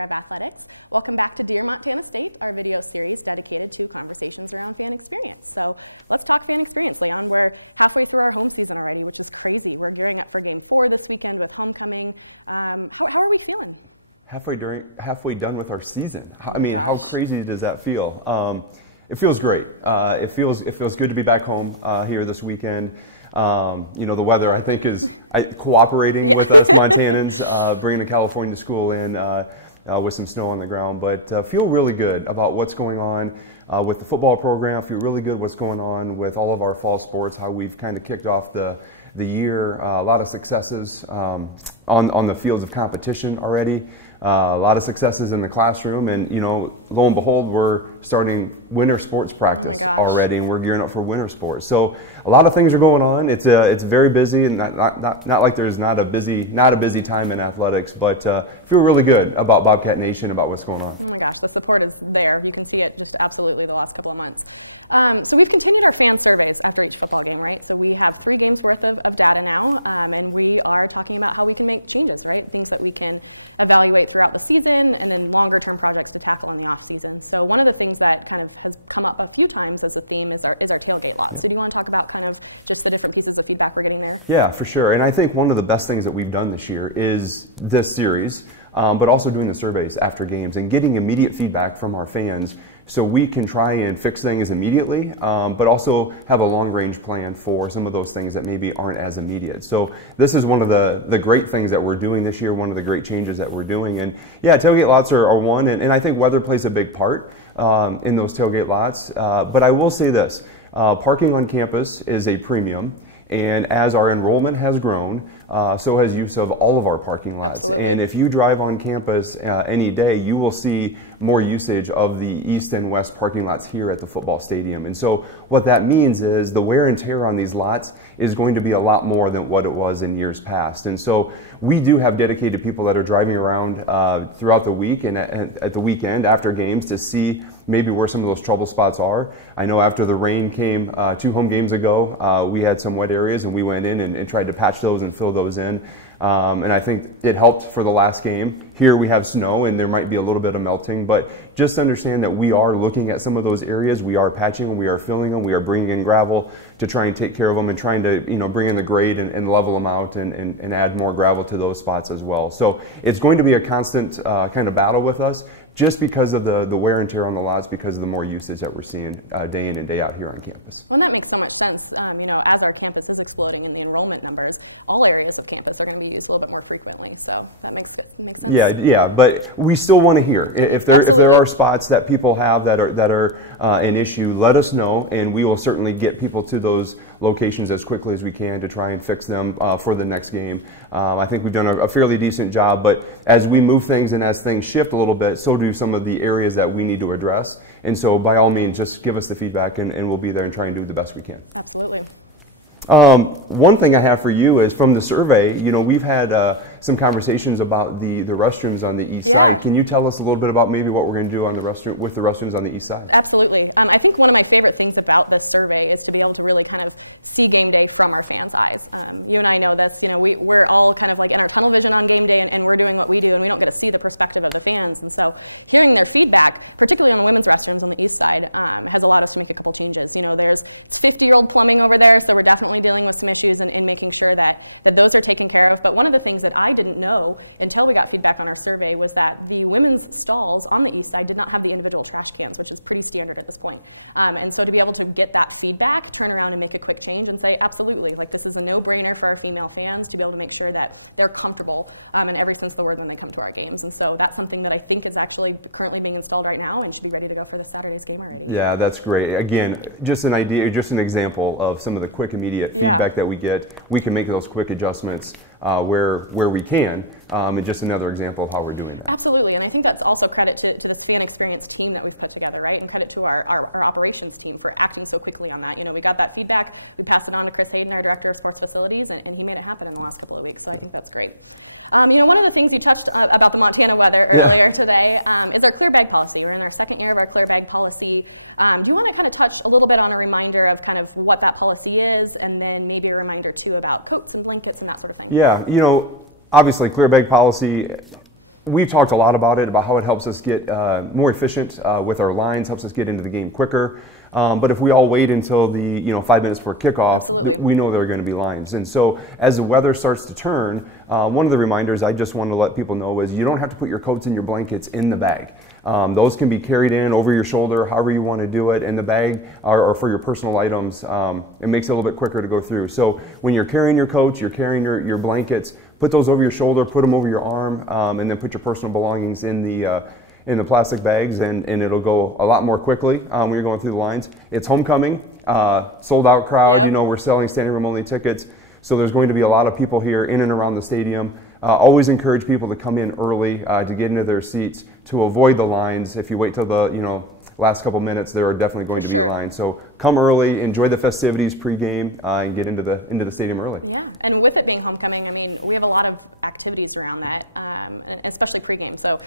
Director of Athletics. Welcome back to Dear Montana State, our video series dedicated to conversations around fan experience. So let's talk fan experience. Leon, we're halfway through our home season already, which is crazy. We're gearing up for Game 4 this weekend with homecoming. How are we feeling? Halfway done with our season. I mean, how crazy does that feel? It feels great. It feels good to be back home here this weekend. You know, the weather, I think, is cooperating with us Montanans, bringing the California school in with some snow on the ground. But feel really good about what's going on with the football program. Feel really good what's going on with all of our fall sports, how we've kind of kicked off the year. A lot of successes on the fields of competition already. A lot of successes in the classroom, and you know, lo and behold, we're starting winter sports practice already, and we're gearing up for winter sports. So a lot of things are going on. It's very busy, and not like there's not a busy time in athletics, but feel really good about Bobcat Nation, about what's going on. Oh my gosh, the support is there. You can see it just absolutely the last couple of months. So we've continued our fan surveys after each football game, right? So we have 3 games worth of data now, and we are talking about how we can make changes, right? Things that we can evaluate throughout the season, and then longer-term projects to tackle in the off-season. So one of the things that kind of has come up a few times as a theme is our tailgate box. Yep. Do you want to talk about kind of just the different pieces of feedback we're getting there? Yeah, for sure. And I think one of the best things that we've done this year is this series, but also doing the surveys after games and getting immediate feedback from our fans, so we can try and fix things immediately, but also have a long-range plan for some of those things that maybe aren't as immediate. So this is one of the great things that we're doing this year, one of the great changes that we're doing. And yeah, tailgate lots are one, and I think weather plays a big part in those tailgate lots. But I will say this, parking on campus is a premium. And as our enrollment has grown, so has use of all of our parking lots. And if you drive on campus any day, you will see more usage of the east and west parking lots here at the football stadium. And so what that means is the wear and tear on these lots is going to be a lot more than what it was in years past. And so we do have dedicated people that are driving around throughout the week and at the weekend after games to see maybe where some of those trouble spots are. I know after the rain came 2 home games ago, we had some wet areas, and we went in and tried to patch those and fill those in. And I think it helped for the last game. Here we have snow, and there might be a little bit of melting, but just understand that we are looking at some of those areas. We are patching them, we are filling them, we are bringing in gravel to try and take care of them, and trying to bring in the grade and level them out and add more gravel to those spots as well. So it's going to be a constant kind of battle with us, just because of the wear and tear on the lots, because of the more usage that we're seeing day in and day out here on campus. Well, that makes so much sense. As our campus is exploding in the enrollment numbers, all areas of campus are going to be used a little bit more frequently. So that makes sense. Yeah, but we still want to hear if there are spots that people have that are an issue. Let us know, and we will certainly get people to those locations as quickly as we can to try and fix them for the next game. I think we've done a fairly decent job, but as we move things and as things shift a little bit, so do some of the areas that we need to address. And so by all means, just give us the feedback, and we'll be there and try and do the best we can. Absolutely. One thing I have for you is from the survey, we've had some conversations about the restrooms on the east side. Can you tell us a little bit about maybe what we're going to do on the restrooms on the east side? Absolutely. I think one of my favorite things about this survey is to be able to really kind of see game day from our fans' eyes. You and I know this. We're all kind of like in our tunnel vision on game day, and we're doing what we do, and we don't get to see the perspective of the fans. And so hearing their feedback, particularly on the women's restrooms on the east side, has a lot of significant changes. There's 50-year-old plumbing over there, so we're definitely dealing with some issues in making sure that those are taken care of. But one of the things that I didn't know until we got feedback on our survey was that the women's stalls on the east side did not have the individual trash cans, which is pretty standard at this point. And so to be able to get that feedback, turn around and make a quick change and say, absolutely, like this is a no-brainer for our female fans to be able to make sure that they're comfortable in every sense of the word when they come to our games. And so that's something that I think is actually currently being installed right now and should be ready to go for this Saturday's game. Yeah, that's great. Again, just an idea, just an example of some of the quick, immediate feedback that we get. We can make those quick adjustments where we can, and just another example of how we're doing that. Absolutely, and I think that's also credit to the fan experience team that we've put together, right? And credit to our operations team for acting so quickly on that. We got that feedback, we passed it on to Chris Hayden, our director of sports facilities, and he made it happen in the last couple of weeks. So I think that's great. One of the things you touched about the Montana weather earlier today is our clear bag policy. We're in our 2nd year of our clear bag policy. Do you want to kind of touch a little bit on a reminder of kind of what that policy is, and then maybe a reminder too about coats and blankets and that sort of thing? Yeah, obviously clear bag policy we've talked a lot about it, about how it helps us get more efficient with our lines, helps us get into the game quicker. But if we all wait until the 5 minutes before kickoff, we know there are going to be lines. And so as the weather starts to turn, one of the reminders I just want to let people know is you don't have to put your coats and your blankets in the bag. Those can be carried in over your shoulder, however you want to do it. In the bag or for your personal items, it makes it a little bit quicker to go through. So when you're carrying your coats, you're carrying your blankets, put those over your shoulder, put them over your arm, and then put your personal belongings in the plastic bags, and it'll go a lot more quickly when you're going through the lines. It's homecoming, sold out crowd. We're selling standing room only tickets, so there's going to be a lot of people here in and around the stadium. Always encourage people to come in early to get into their seats to avoid the lines. If you wait till the last couple minutes, there are definitely going to be lines. So come early, enjoy the festivities pregame, and get into the stadium early. Yeah, and with it being homecoming, I mean, we have a lot of activities around that, especially pregame. So,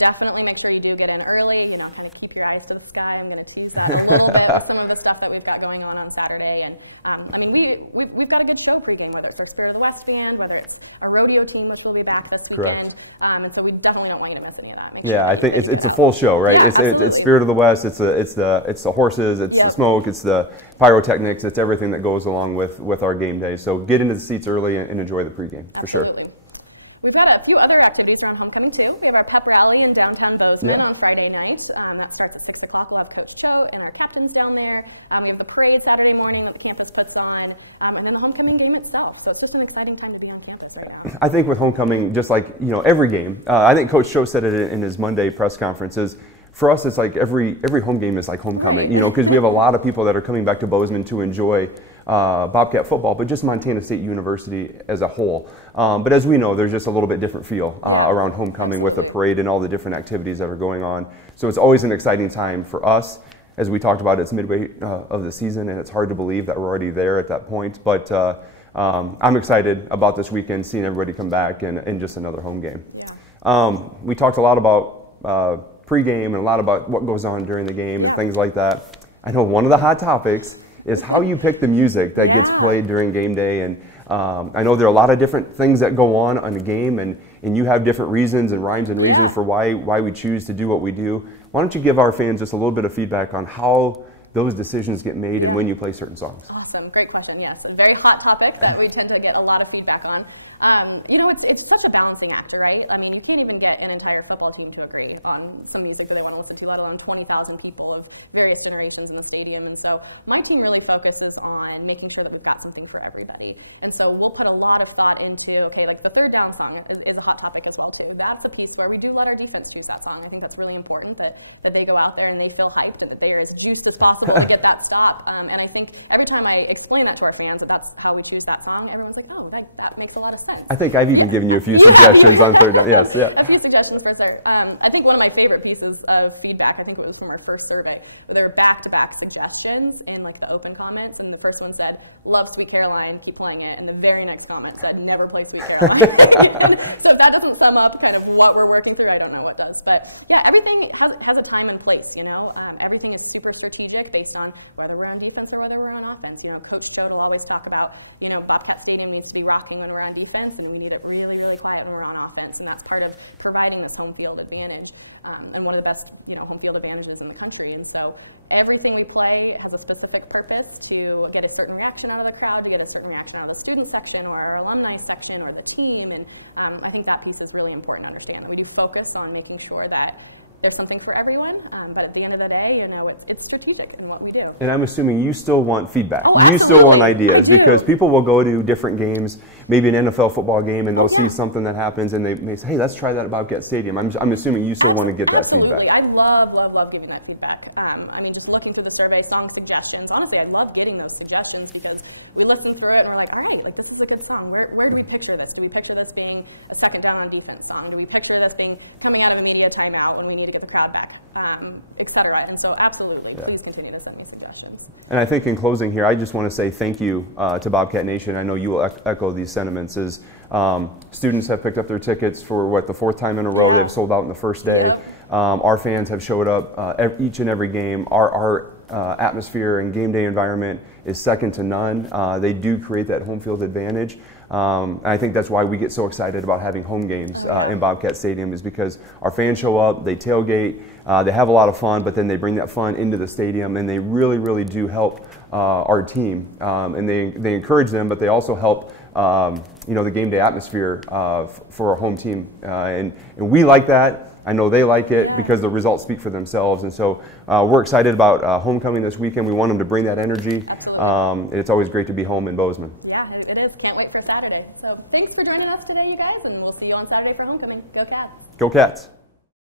definitely make sure you do get in early, kind of keep your eyes to the sky. I'm going to tease that a little bit with some of the stuff that we've got going on Saturday. And, we've got a good show pregame, whether it's our Spirit of the West band, whether it's a rodeo team, which will be back this weekend. Correct. And so we definitely don't want you to miss any of that. Yeah, I think it's a full show, right? Yeah, it's Spirit of the West, it's the horses, it's the smoke, it's the pyrotechnics, it's everything that goes along with our game day. So get into the seats early and enjoy the pregame, for sure. We've got a few other activities around homecoming, too. We have our pep rally in downtown Bozeman on Friday night. That starts at 6 o'clock. We'll have Coach Choate and our captains down there. We have the parade Saturday morning that the campus puts on, and then the homecoming game itself. So it's just an exciting time to be on campus right now. I think with homecoming, just like every game, I think Coach Choate said it in his Monday press conferences. For us, it's like every home game is like homecoming, because we have a lot of people that are coming back to Bozeman to enjoy Bobcat football, but just Montana State University as a whole. But as we know, there's just a little bit different feel around homecoming with the parade and all the different activities that are going on. So it's always an exciting time for us. As we talked about, it's midway of the season, and it's hard to believe that we're already there at that point. But I'm excited about this weekend, seeing everybody come back and just another home game. We talked a lot about pregame and a lot about what goes on during the game and things like that. I know one of the hot topics is how you pick the music that gets played during game day. And I know there are a lot of different things that go on the game, and you have different reasons and rhymes and reasons for why we choose to do what we do. Why don't you give our fans just a little bit of feedback on how those decisions get made and when you play certain songs? Awesome. Great question. Yes. A very hot topic that we tend to get a lot of feedback on. It's such a balancing act, right? I mean, you can't even get an entire football team to agree on some music that they want to listen to, let alone 20,000 people of various generations in the stadium. And so my team really focuses on making sure that we've got something for everybody. And so we'll put a lot of thought into, like the third down song is a hot topic as well, too. That's a piece where we do let our defense choose that song. I think that's really important, that they go out there and they feel hyped and that they are as juiced as possible to get that stop. And I think every time I explain that to our fans, that that's how we choose that song, everyone's like, oh, that makes a lot of sense. I think I've even given you a few suggestions on third down. Yes, yeah. A few suggestions for third. I think one of my favorite pieces of feedback, I think it was from our first survey, there were back-to-back suggestions in like the open comments, and the first one said, love Sweet Caroline, keep playing it, and the very next comment said, never play Sweet Caroline. So if that doesn't sum up kind of what we're working through, I don't know what does. But yeah, everything has a time and place, everything is super strategic based on whether we're on defense or whether we're on offense. Coach Choate will always talk about, Bobcat Stadium needs to be rocking when we're on defense, and we need it really, really quiet when we're on offense, and that's part of providing this home field advantage, and one of the best, home field advantages in the country. And so everything we play has a specific purpose to get a certain reaction out of the crowd, to get a certain reaction out of the student section or our alumni section or the team, and I think that piece is really important to understand. We do focus on making sure that there's something for everyone, but at the end of the day, it's strategic in what we do. And I'm assuming you still want feedback. Oh, you still want ideas, because people will go to different games, maybe an NFL football game, and they'll see something that happens, and they may say, hey, let's try that at Bobcat Stadium. I'm assuming you still want to get that feedback. I love giving that feedback. Just looking through the survey, song suggestions. Honestly, I love getting those suggestions because we listen through it and we're like, all right, this is a good song. Where do we picture this? Do we picture this being a second down on defense song? Do we picture this being coming out of a media timeout when we need to get the crowd back, etc.? And so absolutely, please continue to send me suggestions. And I think in closing here, I just want to say thank you to Bobcat Nation. I know you will echo these sentiments as students have picked up their tickets for, the fourth time in a row. They've sold out in the first day. Our fans have showed up each and every game. Our atmosphere and game day environment is second to none. They do create that home field advantage. And I think that's why we get so excited about having home games in Bobcat Stadium, is because our fans show up, they tailgate, they have a lot of fun, but then they bring that fun into the stadium, and they really, really do help our team. And they encourage them, but they also help the game day atmosphere for our home team. And we like that. I know they like it because the results speak for themselves. And so we're excited about homecoming this weekend. We want them to bring that energy. And it's always great to be home in Bozeman. Yeah, it is. Can't wait for Saturday. So thanks for joining us today, you guys, and we'll see you on Saturday for homecoming. Go Cats. Go Cats.